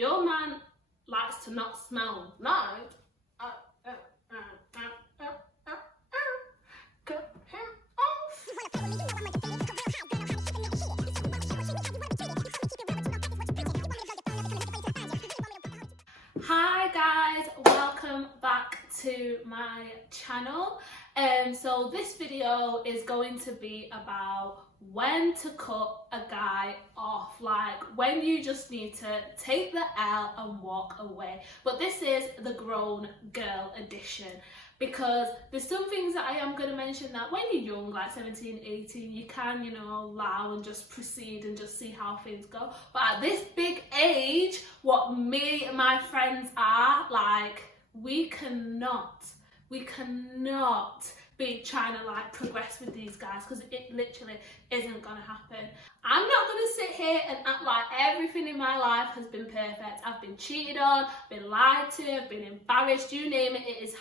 your man likes to not smell nice, cut him off. Hi guys, welcome back to my channel. So this video is going to be about when to cut a guy off, like when you just need to take the L and walk away. But this is the grown girl edition, because there's some things that I am going to mention that when you're young, like 17, 18, you can, allow and just proceed and just see how things go. But at this big age, what me and my friends are, like, we cannot be trying to like progress with these guys, because it literally isn't gonna happen. I'm not gonna sit here and act like everything in my life has been perfect. I've been cheated on, been lied to, I've been embarrassed, you name it, it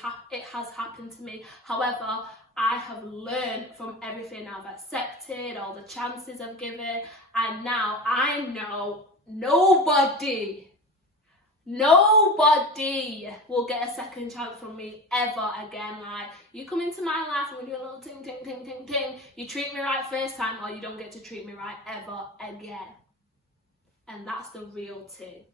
has happened to me. However, I have learned from everything I've accepted, all the chances I've given, and now I know nobody will get a second chance from me ever again. Like, you come into my life and we do a little ting ting ting ting ting, you treat me right first time, or you don't get to treat me right ever again. And that's the real tea.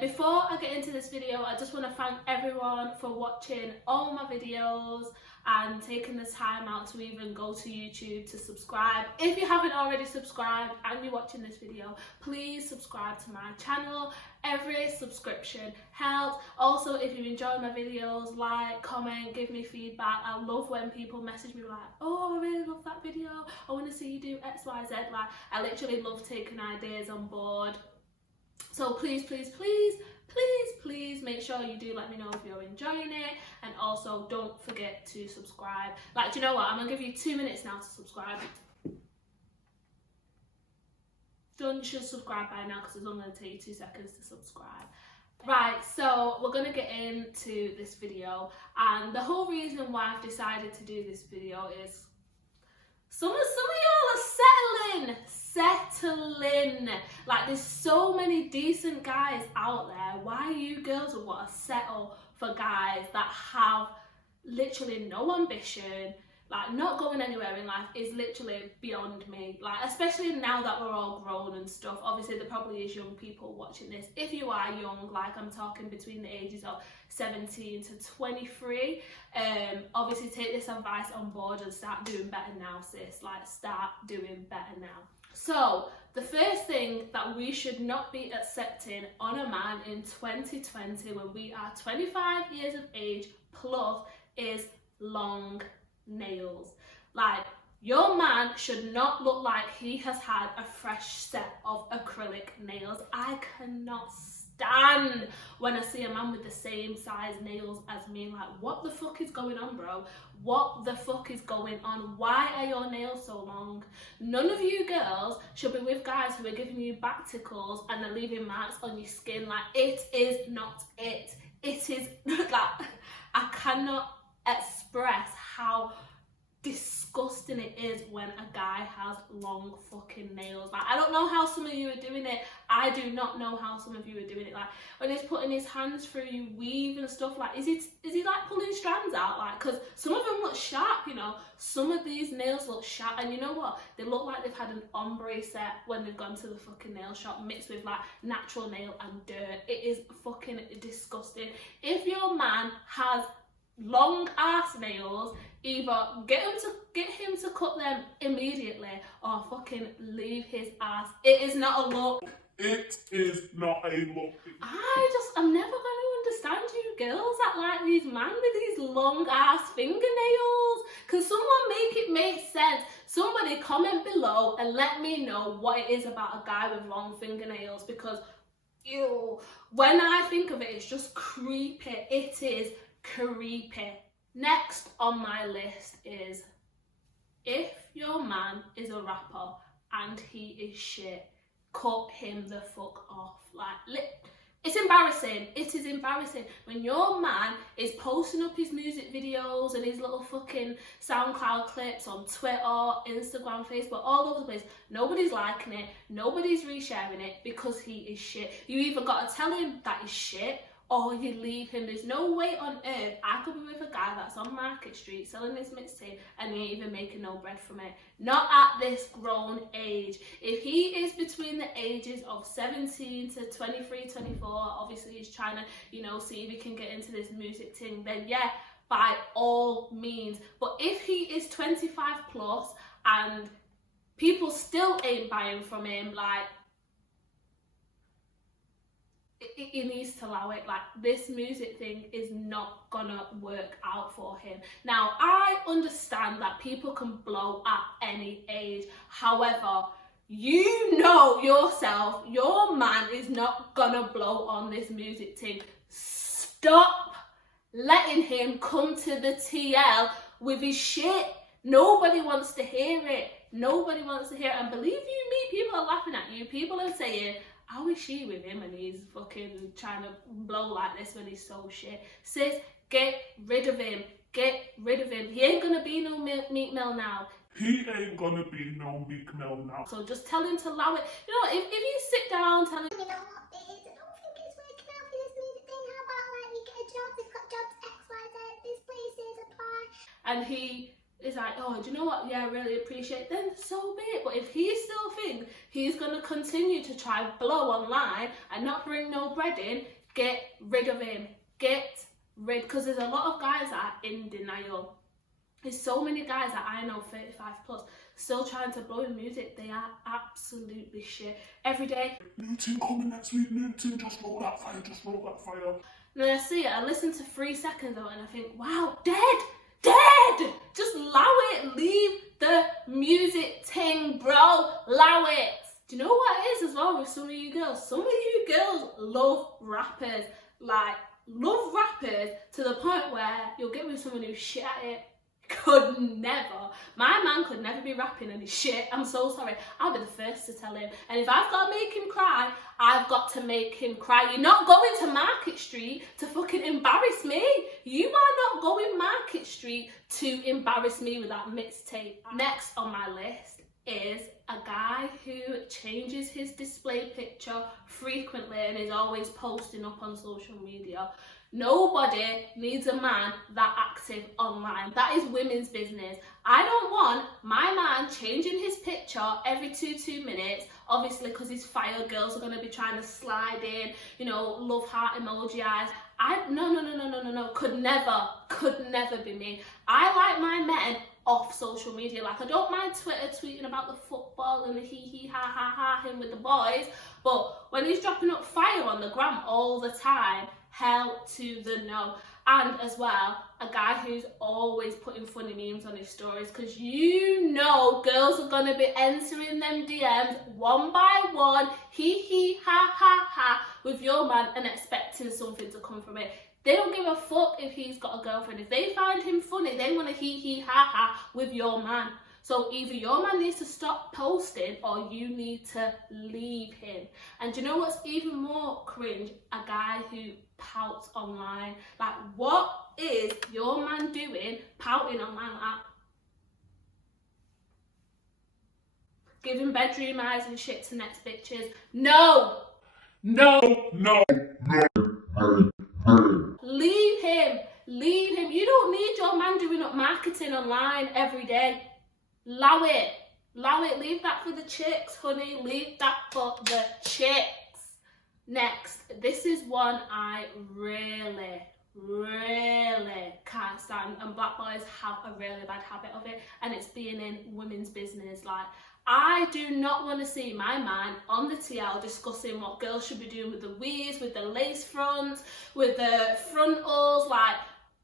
Before I get into this video, I just want to thank everyone for watching all my videos and taking the time out to even go to YouTube to subscribe. If you haven't already subscribed and you're watching this video, please subscribe to my channel. Every subscription helps. Also, if you enjoy my videos, like, comment, give me feedback. I love when people message me like, oh, I really love that video, I want to see you do X, Y, Z. Like, I literally love taking ideas on board. So please make sure you do let me know if you're enjoying it, and also don't forget to subscribe. Like, do you know what, I'm gonna give you 2 minutes now to subscribe. You should subscribe by now, because it's only gonna take you 2 seconds to subscribe. Right, so we're gonna get into this video, and the whole reason why I've decided to do this video is some of y'all are settling. Like, there's so many decent guys out there. Why you girls would want to settle for guys that have literally no ambition, like not going anywhere in life, is literally beyond me. Like, especially now that we're all grown and stuff. Obviously there probably is young people watching this. If you are young, like I'm talking between the ages of 17 to 23, obviously take this advice on board and start doing better now, sis. Like, start doing better now. So the first thing that we should not be accepting on a man in 2020, when we are 25 years of age plus, is long nails. Like, your man should not look like he has had a fresh set of acrylic nails. I cannot stand when I see a man with the same size nails as me. Like, what the fuck is going on, bro? What the fuck is going on? Why are your nails so long? None of you girls should be with guys who are giving you back tickles and they're leaving marks on your skin. Like, it is not it. It is like, I cannot express how disgusting it is when a guy has long fucking nails. Like, I don't know how some of you are doing it. I do not know how some of you are doing it. Like, when he's putting his hands through you weave and stuff, like, is he like pulling strands out? Like, because some of them look sharp, some of these nails look sharp, and you know what, they look like they've had an ombre set when they've gone to the fucking nail shop, mixed with like natural nail and dirt. It is fucking disgusting. If your man has long ass nails, either get him to cut them immediately, or fucking leave his ass. It is not a look. It is not a look. I'm never gonna understand you girls that like these men with these long ass fingernails. Can someone make it make sense? Somebody comment below and let me know what it is about a guy with long fingernails, because ew, when I think of it, it's just creepy. It is creepy. Next on my list is, if your man is a rapper and he is shit, cut him the fuck off. Like, it's embarrassing embarrassing. It is embarrassing when your man is posting up his music videos and his little fucking SoundCloud clips on Twitter, Instagram, Facebook, all over the place. Nobody's liking it, nobody's resharing it because he is shit. You either got to tell him that he's shit or you leave him. There's no way on earth I could be with a guy that's on Market Street selling his mixtape and he ain't even making no bread from it. Not at this grown age. If he is between the ages of 17 to 23, 24, obviously he's trying to, you know, see if he can get into this music thing, then yeah, by all means. But if he is 25 plus and people still ain't buying from him, like, he needs to allow it. Like, this music thing is not gonna work out for him. Now, I understand that people can blow at any age. However, you know yourself, your man is not gonna blow on this music thing. Stop letting him come to the TL with his shit. Nobody wants to hear it. Nobody wants to hear it. And believe you me, people are laughing at you. People are saying, how is she with him and he's fucking trying to blow like this when he's so shit? Sis, get rid of him. Get rid of him. He ain't gonna be no Meek Mill now. He ain't gonna be no Meek Mill now. So just tell him to allow it. You know, if you sit down, tell him, you know what it is, I don't think it's working out for this music thing. How about like you get a job, they've got jobs X, Y, Z, these places apply. and he is like, oh, do you know what? Yeah, I really appreciate it. Then so be it. But if he still thinks he's going to continue to try and blow online and not bring no bread in, get rid of him. Get rid. Because there's a lot of guys that are in denial. There's so many guys that I know, 35 plus, still trying to blow in music. They are absolutely shit. Every day. New team coming next week, new team, just roll that fire, just roll that fire. And then I see it, I listen to 3 seconds of it and I think, wow, dead! Just allow it, leave the music thing, bro, allow it. Do you know what it is as well with some of you girls? Some of you girls love rappers, like, love rappers to the point where you'll get with someone who's shit at it. Could never. My man could never be rapping and he's shit. I'm so sorry. I'll be the first to tell him. And if I've got to make him cry, I've got to make him cry. You're not going to Market Street to fucking embarrass me. You are not going Market Street to embarrass me with that mixtape. Next on my list is a guy who changes his display picture frequently and is always posting up on social media. Nobody needs a man that active online. That is women's business. I don't want my man changing his picture every two minutes, obviously because his fire girls are going to be trying to slide in, you know, love heart emoji eyes. No. Could never be me. I like my men off social media. Like, I don't mind Twitter tweeting about the football and the hee ha ha him with the boys, but when he's dropping up fire on the gram all the time, hell to the no. And as well, a guy who's always putting funny memes on his stories, because you know girls are going to be entering them DMs one by one, hee ha with your man and expecting something to come from it. They don't give a fuck if he's got a girlfriend. If they find him funny, they want to hee ha with your man. So either your man needs to stop posting or you need to leave him. And you know what's even more cringe? A guy who pouts online. Like, what is your man doing pouting online like that? Giving bedroom eyes and shit to next bitches. No! Leave him. Leave him. You don't need your man doing up marketing online every day. Allow it. Allow it. Leave that for the chicks, honey. Leave that for the chicks. Next, this is one I really can't stand, and black boys have a really bad habit of it, and it's being in women's business. Like, I do not want to see my man on the TL discussing what girls should be doing with the weaves, with the lace fronts, with the frontals, like,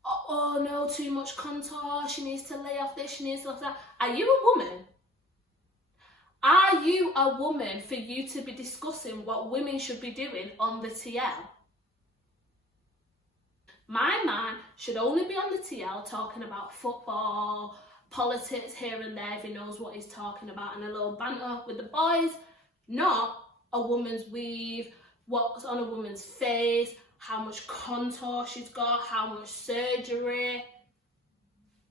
oh no, too much contour, she needs to lay off this, she needs to lay off that. Are you a woman? Are you a woman for you to be discussing what women should be doing on the TL? My man should only be on the TL talking about football, politics here and there if he knows what he's talking about, and a little banter with the boys, not a woman's weave, what's on a woman's face, how much contour she's got, how much surgery.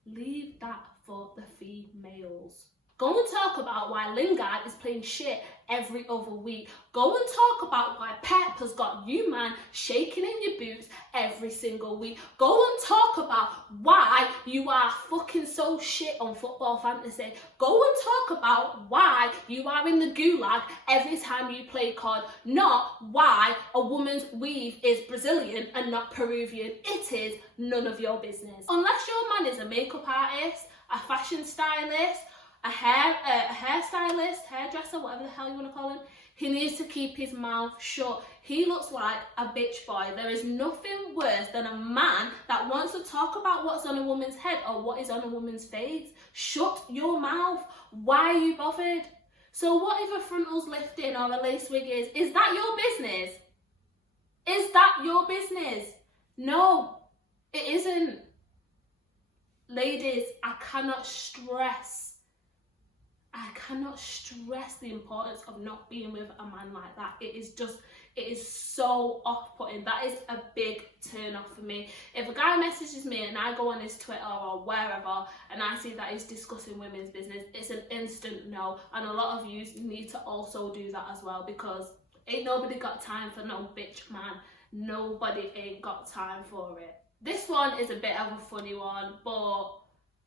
Leave that for the females. Go and talk about why Lingard is playing shit every other week. Go and talk about why Pep has got you, man, shaking in your boots every single week. Go and talk about why you are fucking so shit on football fantasy. Go and talk about why you are in the gulag every time you play COD. Not why a woman's weave is Brazilian and not Peruvian. It is none of your business. Unless your man is a makeup artist, a fashion stylist, a hairstylist, hairdresser, whatever the hell you want to call him, he needs to keep his mouth shut. He looks like a bitch boy. There is nothing worse than a man that wants to talk about what's on a woman's head or what is on a woman's face. Shut your mouth. Why are you bothered? So what if a frontal's lifting or a lace wig is? Is that your business? Is that your business? No, it isn't. Ladies, I cannot stress the importance of not being with a man like that. It is so off-putting. That is a big turn off for me. If a guy messages me and I go on his Twitter or wherever and I see that he's discussing women's business, it's an instant no. And a lot of you need to also do that as well, because ain't nobody got time for no bitch man. Nobody ain't got time for it. This one is a bit of a funny one, but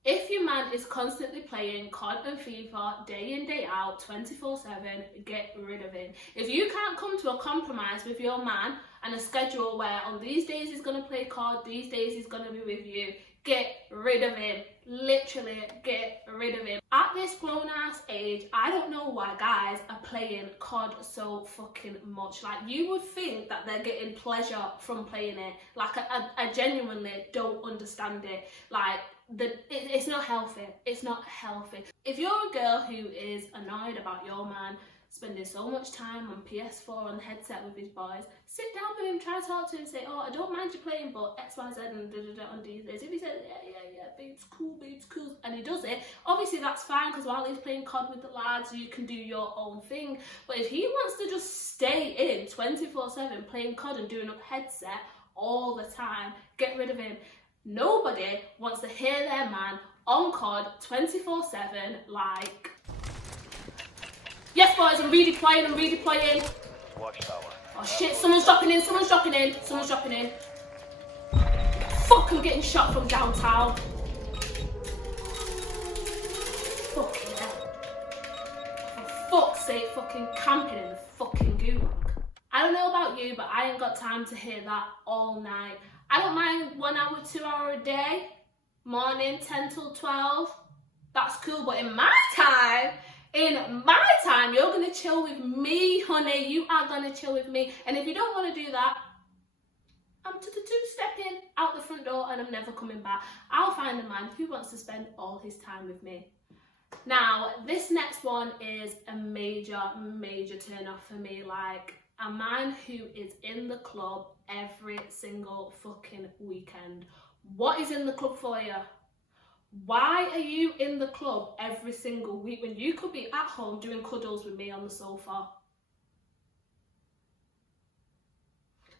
if your man is constantly playing COD and FIFA day in, day out, 24/7, get rid of him. If you can't come to a compromise with your man and a schedule where on these days he's going to play COD, these days he's going to be with you, get rid of him. Literally, get rid of him. At this grown-ass age, I don't know why guys are playing COD so fucking much. Like, you would think that they're getting pleasure from playing it. Like, I genuinely don't understand it. Like, it's not healthy. It's not healthy. If you're a girl who is annoyed about your man spending so much time on PS4 and headset with his boys, sit down with him, try to talk to him, say, oh, I don't mind you playing, but XYZ and da-da-da on these days. If he says, yeah, babes, cool, and he does it, obviously that's fine, because while he's playing COD with the lads, you can do your own thing. But if he wants to just stay in 24/7 playing COD and doing up headset all the time, get rid of him. Nobody wants to hear their man on COD 24/7 like, yes boys, I'm redeploying. Watchtower. Oh shit, someone's dropping in. Fuck, I'm getting shot from downtown. Fucking hell. For fuck's sake, fucking camping in the fucking gulag. I don't know about you, but I ain't got time to hear that all night. I don't mind 1 hour, 2 hour a day, morning 10 till 12. That's cool, but in my time, you're gonna chill with me, honey. You are gonna chill with me. And if you don't want to do that, I'm two-stepping out the front door and I'm never coming back. I'll find a man who wants to spend all his time with me. Now, this next one is a major turn off for me. Like, a man who is in the club every single fucking weekend. What is in the club for you? Why are you in the club every single week when you could be at home doing cuddles with me on the sofa?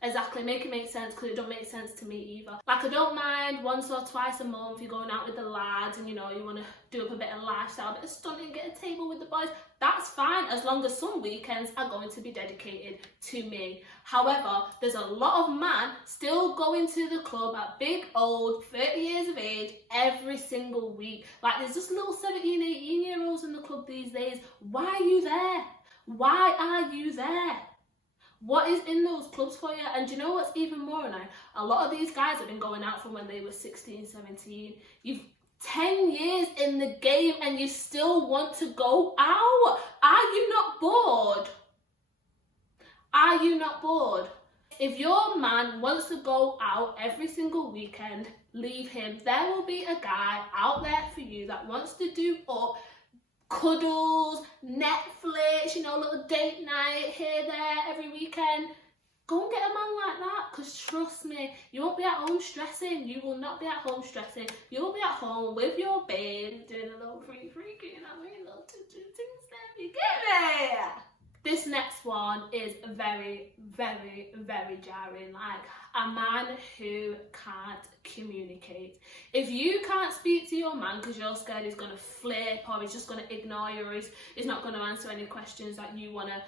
Exactly, make it make sense, because it don't make sense to me either. Like, I don't mind once or twice a month you're going out with the lads and, you know, you want to do up a bit of lifestyle, a bit of stunting, get a table with the boys. That's fine, as long as some weekends are going to be dedicated to me. However, there's a lot of men still going to the club at big old 30 years of age every single week. Like, there's just little 17, 18-year-olds in the club these days. Why are you there? Why are you there? What is in those clubs for you? And do you know what's even more annoying? A lot of these guys have been going out from when they were 16, 17. You've 10 years in the game and you still want to go out? Are you not bored? Are you not bored? If your man wants to go out every single weekend, leave him. There will be a guy out there for you that wants to do up cuddles, Netflix, you know, little date night here, there, every weekend. Go and get a man like that, because trust me, you won't be at home stressing. You will not be at home stressing. You will be at home with your babe, doing a little freaky, you know, a little things there. You get me? This next one is very, very, very jarring. Like, a man who can't communicate. If you can't speak to your man because you're scared he's going to flip, or he's just going to ignore you, or he's not going to answer any questions that you want to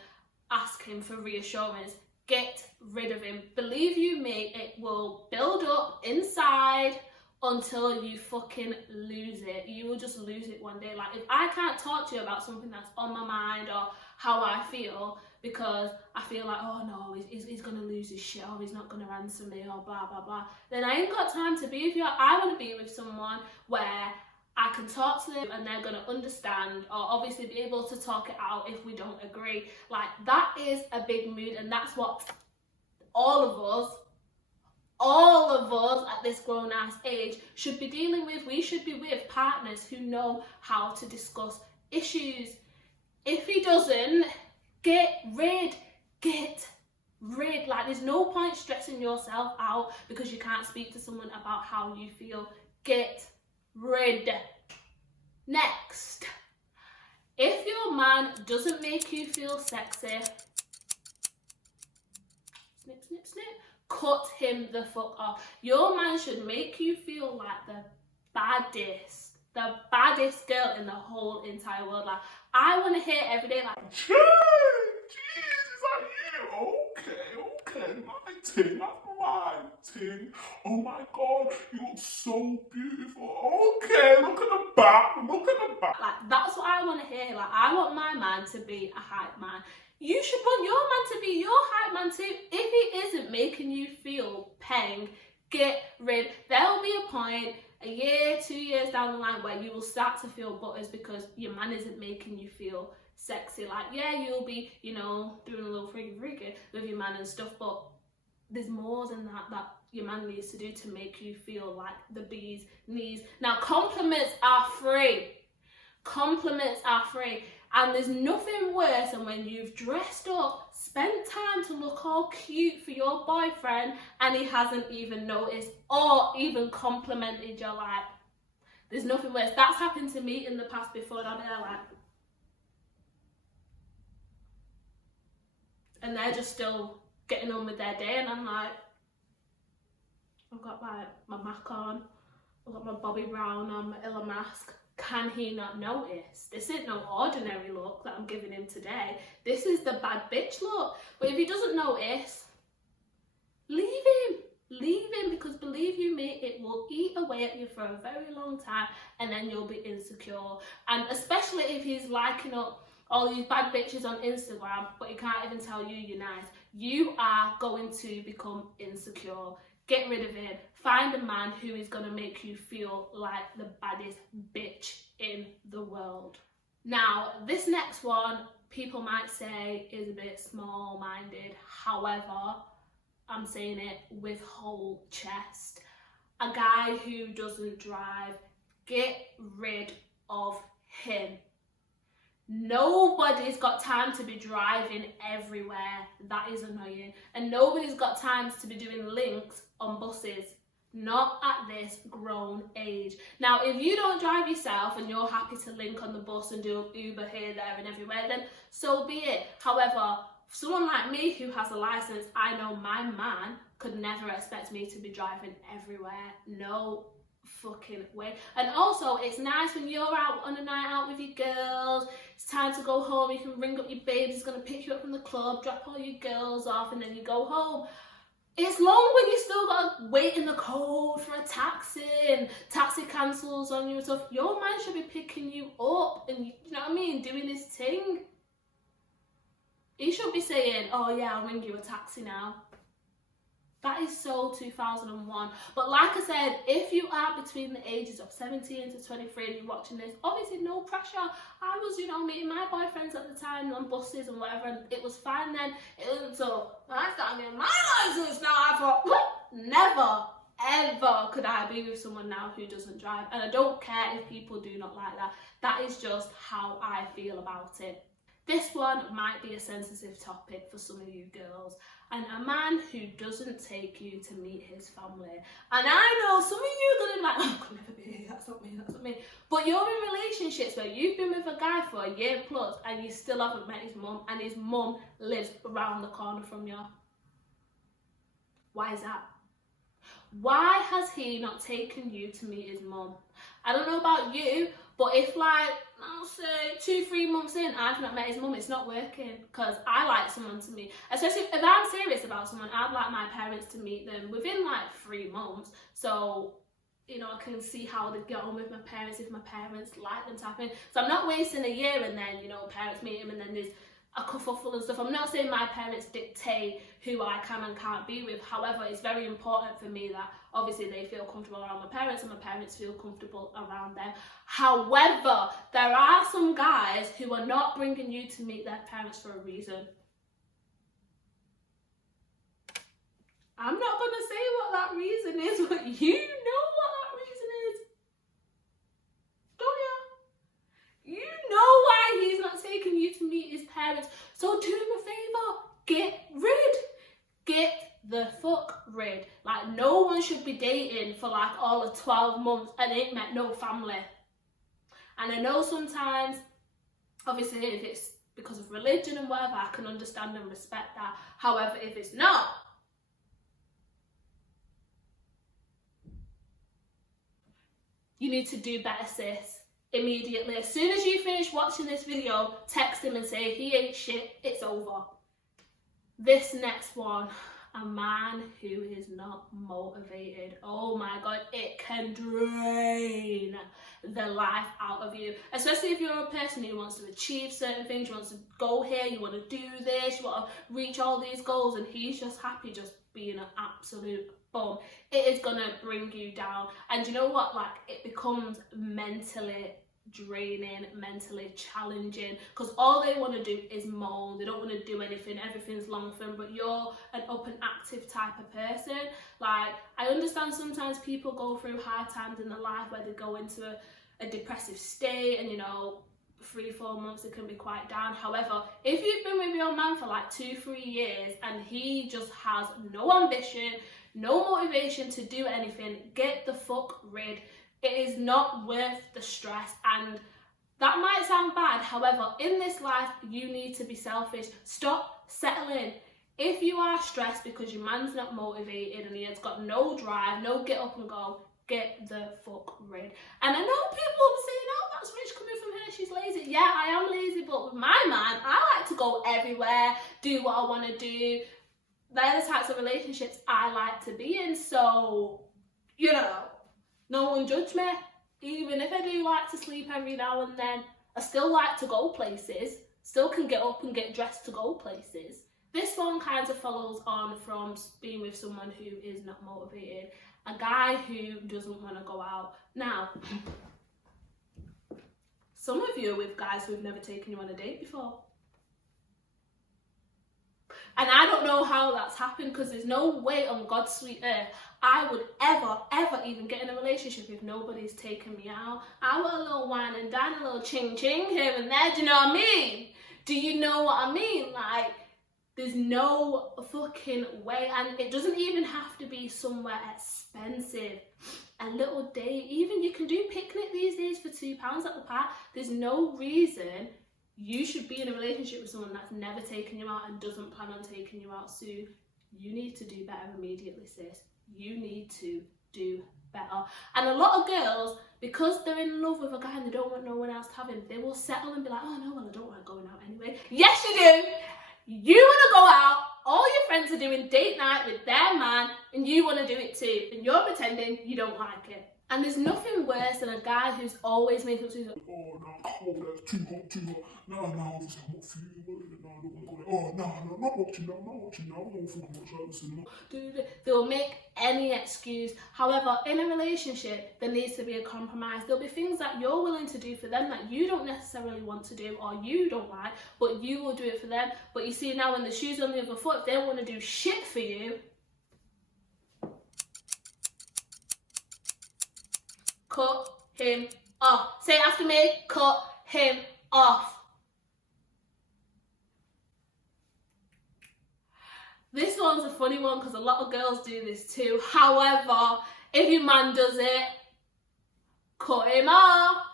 ask him for reassurance, get rid of him. Believe you me, it will build up inside until you fucking lose it. You will just lose it one day. Like, if I can't talk to you about something that's on my mind or how I feel, because I feel like, oh no, he's gonna lose his shit, or he's not gonna answer me, or blah blah blah, then I ain't got time to be with you. I want to be with someone where I can talk to them and they're gonna understand, or obviously be able to talk it out if we don't agree. Like, that is a big mood, and that's what all of us at this grown ass age should be dealing with. We should be with partners who know how to discuss issues. If he doesn't, get rid. Like, there's no point stressing yourself out because you can't speak to someone about how you feel. Get rid. Next, if your man doesn't make you feel sexy, snip, snip, snip, cut him the fuck off. Your man should make you feel like the baddest girl in the whole entire world. Like, I want to hear every day, like, Jeez, is that you? Okay, my ting, that's my ting. Oh my God, you look so beautiful. Okay, look at the back. Like, that's what I want to hear. Like, I want my man to be a hype man. You should want your man to be your hype man too. If he isn't making you feel pain, get rid. There'll be a point, a year, 2 years down the line, where you will start to feel butters because your man isn't making you feel sexy. Like, yeah, you'll be, you know, doing a little freaky with your man and stuff, but there's more than that your man needs to do to make you feel like the bee's knees. Now, compliments are free. And there's nothing worse than when you've dressed up, spent time to look all cute for your boyfriend, and he hasn't even noticed or even complimented you. Like, there's nothing worse. That's happened to me in the past before, and I'm there like, and they're just still getting on with their day, and I'm like, I've got like my Mac on, I've got my Bobby Brown on, my Illa mask. Can he not notice? This isn't no ordinary look that I'm giving him today. This is the bad bitch look. But if he doesn't notice, leave him, because believe you me, it will eat away at you for a very long time, and then you'll be insecure. And especially if he's liking up all these bad bitches on Instagram, but he can't even tell you you're nice, you are going to become insecure. Get rid of it. Find a man who is going to make you feel like the baddest bitch in the world. Now, this next one, people might say is a bit small-minded. However, I'm saying it with whole chest. A guy who doesn't drive, get rid of him. Nobody's got time to be driving everywhere. That is annoying. And nobody's got time to be doing links on buses. Not at this grown age. Now, if you don't drive yourself and you're happy to link on the bus and do Uber here, there and everywhere, then so be it. However, someone like me who has a license, I know my man could never expect me to be driving everywhere. No fucking way. And also, it's nice when you're out on a night out with your girls, it's time to go home, you can ring up your babes, he's going to pick you up from the club, drop all your girls off, and then you go home. It's long when you still got to wait in the cold for a taxi, and taxi cancels on you and stuff. Your man should be picking you up and, you know what I mean, doing his thing. He should be saying, oh yeah, I'll ring you a taxi now. That is so 2001. But like I said, if you are between the ages of 17 to 23 and you're watching this, obviously no pressure. I was, you know, meeting my boyfriends at the time on buses and whatever, and it was fine then. It wasn't until I started getting my license now, I thought, never, ever could I be with someone now who doesn't drive. And I don't care if people do not like that. That is just how I feel about it. This one might be a sensitive topic for some of you girls. And a man who doesn't take you to meet his family. And I know some of you are going to be like, oh, could never be, that's not me, that's not me. But you're in relationships where you've been with a guy for a year plus and you still haven't met his mum, and his mum lives around the corner from you. Why is that? Why has he not taken you to meet his mum? I don't know about you, but if like, I'll say 2-3 months in, I've not met his mum, it's not working, because I like someone to meet. Especially if I'm serious about someone, I'd like my parents to meet them within like 3 months. So, you know, I can see how they get on with my parents, if my parents like them type of thing. So I'm not wasting a year and then, you know, parents meet him and then there's a kerfuffle and stuff. I'm not saying my parents dictate who I can and can't be with. However, it's very important for me that obviously they feel comfortable around my parents and my parents feel comfortable around them. However, there are some guys who are not bringing you to meet their parents for a reason. I'm not going to say what that reason is, but you know what that reason is. Don't you? You know why he's not taking you to meet his parents. So do him a favour. Get rid. Get the fuck rid. Like, no one should be dating for like all of 12 months and ain't met no family. And I know sometimes, obviously, if it's because of religion and whatever, I can understand and respect that. However, if it's not, you need to do better, sis. Immediately. As soon as you finish watching this video, text him and say, he ain't shit, it's over. This next one, a man who is not motivated. Oh my God, it can drain the life out of you. Especially if you're a person who wants to achieve certain things, you want to go here, you want to do this, you want to reach all these goals, and he's just happy just being an absolute bum. It is going to bring you down. And you know what? Like, it becomes mentally draining, mentally challenging, because all they want to do is moan. They don't want to do anything. Everything's long for them. But you're an up and active type of person. Like, I understand sometimes people go through hard times in their life where they go into a depressive state, and you know, 3-4 months it can be quite down. However, if you've been with your man for like 2-3 years and he just has no ambition, no motivation to do anything, get the fuck rid. It is not worth the stress. And that might sound bad, however, in this life you need to be selfish. Stop settling. If you are stressed because your man's not motivated and he has got no drive, no get up and go, get the fuck rid. And I know people are saying, oh, that's rich coming from her, she's lazy. Yeah, I am lazy, but with my man, I like to go everywhere, do what I want to do. They're the types of relationships I like to be in. So, you know, no one judge me. Even if I do like to sleep every now and then, I still like to go places. Still can get up and get dressed to go places. This one kind of follows on from being with someone who is not motivated. A guy who doesn't want to go out. Now, some of you are with guys who have never taken you on a date before. And I don't know how that's happened, because there's no way on God's sweet earth I would ever even get in a relationship if nobody's taken me out. I want a little wine and dine, a little ching ching here and there, do you know what I mean? Do you know what I mean? Like, there's no fucking way. And it doesn't even have to be somewhere expensive. A little date, even you can do picnic these days for £2 at the park. There's no reason you should be in a relationship with someone that's never taken you out and doesn't plan on taking you out soon. You need to do better immediately, sis. You need to do better. And a lot of girls, because they're in love with a guy and they don't want no one else to have him, they will settle and be like, oh no, well, I don't want going out anyway. Yes, you do. You want to go out, all your friends are doing date night with their man, and you want to do it too, and you're pretending you don't like it. And there's nothing worse than a guy who's always making up to you. Oh no, cold, that's too hot, too hot. No, obviously I'm not feeling well. No, I don't want to go there. Oh no, I'm not watching now, I'm not watching now. I don't think I'm watching out the cinema. They will make any excuse. However, in a relationship, there needs to be a compromise. There'll be things that you're willing to do for them that you don't necessarily want to do or you don't like, but you will do it for them. But you see, now when the shoe's on the other foot, if they don't want to do shit for you, cut him off. Say after me, cut him off. This one's a funny one because a lot of girls do this too. However, if your man does it, cut him off.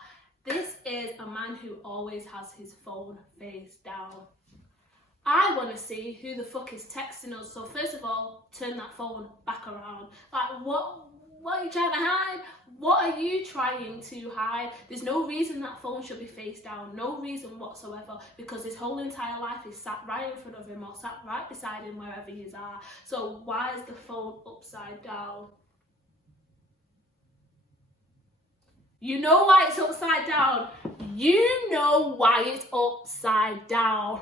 This is a man who always has his phone face down. I want to see who the fuck is texting us. So first of all, turn that phone back around. Like, what are you trying to hide? What are you trying to hide? There's no reason that phone should be face down. No reason whatsoever, because his whole entire life is sat right in front of him or sat right beside him wherever he is at. So why is the phone upside down? You know why it's upside down. You know why it's upside down.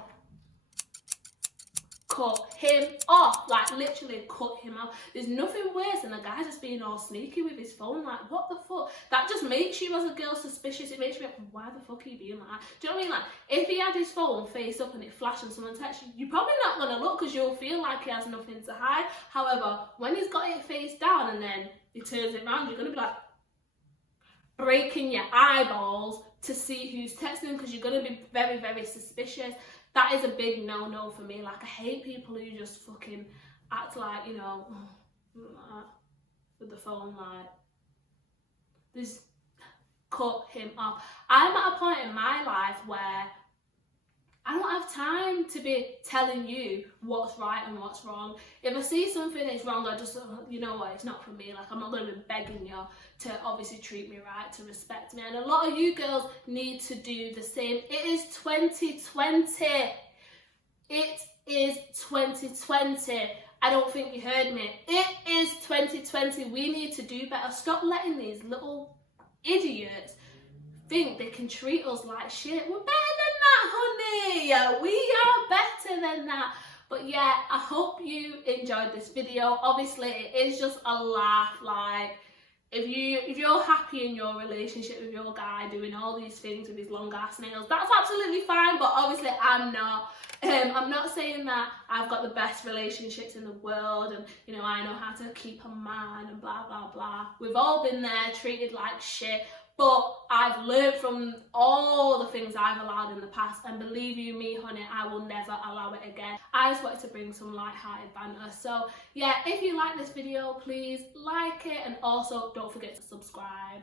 Cut him off, like literally cut him off. There's nothing worse than a guy just being all sneaky with his phone. Like, what the fuck? That just makes you as a girl suspicious. It makes you like, why the fuck are you being like that? Do you know what I mean? Like, if he had his phone face up and it flashed and someone texts you, you're probably not gonna look because you'll feel like he has nothing to hide. However, when he's got it face down and then he turns it around, you're gonna be like breaking your eyeballs to see who's texting, because you're gonna be very, very suspicious. That is a big no-no for me. Like, I hate people who just fucking act like, you know, with the phone, like, this, cut him off. I'm at a point in my life where I don't have time to be telling you what's right and what's wrong. If I see something that's wrong, I just, you know what, it's not for me. Like, I'm not going to be begging you to obviously treat me right, to respect me. And a lot of you girls need to do the same. It is 2020. It is 2020. I don't think you heard me. It is 2020. We need to do better. Stop letting these little idiots think they can treat us like shit. We're better than that, honey. We are better than that. But yeah, I hope you enjoyed this video. Obviously, it is just a laugh. Like, if you're happy in your relationship with your guy doing all these things with his long ass nails, that's absolutely fine. But obviously, I'm not. I'm not saying that I've got the best relationships in the world and, you know, I know how to keep a man and blah, blah, blah. We've all been there, treated like shit. But I've learned from all the things I've allowed in the past, and believe you me, honey, I will never allow it again. I just wanted to bring some light-hearted banter. So yeah, if you like this video, please like it, and also don't forget to subscribe.